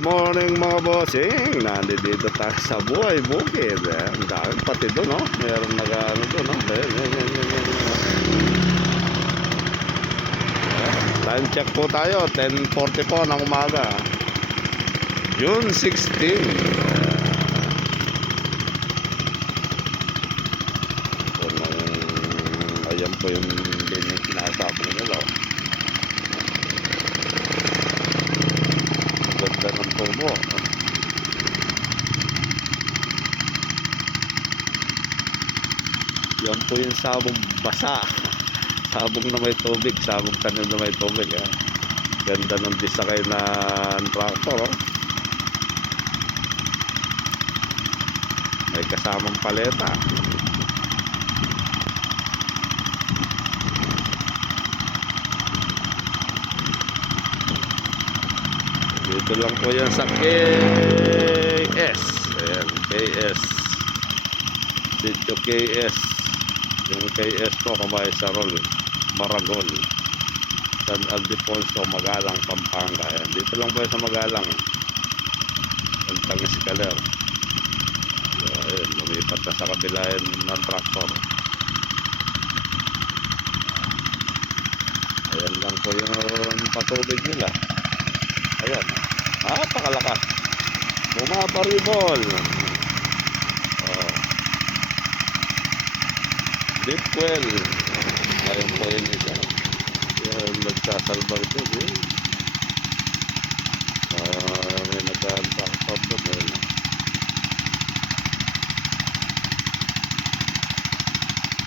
morning mga bossing. Nandito tayo sa buhay bukid. Eh, Ang dami pati doon, no? Meron nag ano doon, no? Ayan, ayan, ayan, ayan, Time check po tayo. 10.40 po ng umaga. June 16. Ito nung- Ayan po yung sinasabi nila. oh. Ganda tubo. Yan po yung sabong basa. Sabong na may tubig. Sabong tanim na may tubig. Eh. Ganda ng disakay na tractor. Oh. May kasamang paleta. Dito lang po yan sa KS. Ayan, KS. Dito KS. Yung KS po, kamay sa roll. Maragol. San Aldefonso, Magalang, Pampanga. Ayan, dito lang po yan sa Magalang. Ang tangis kaler. So, ayan, lumipat na sa kabila yan ng traktor. Ayan lang po yung patubig nila. Ayan. Ah, pakalakas. Bumabaribol. Oh. Deep well. Ayun po yun isa. Yan, nagsasalbar ito. Eh. Ah, may.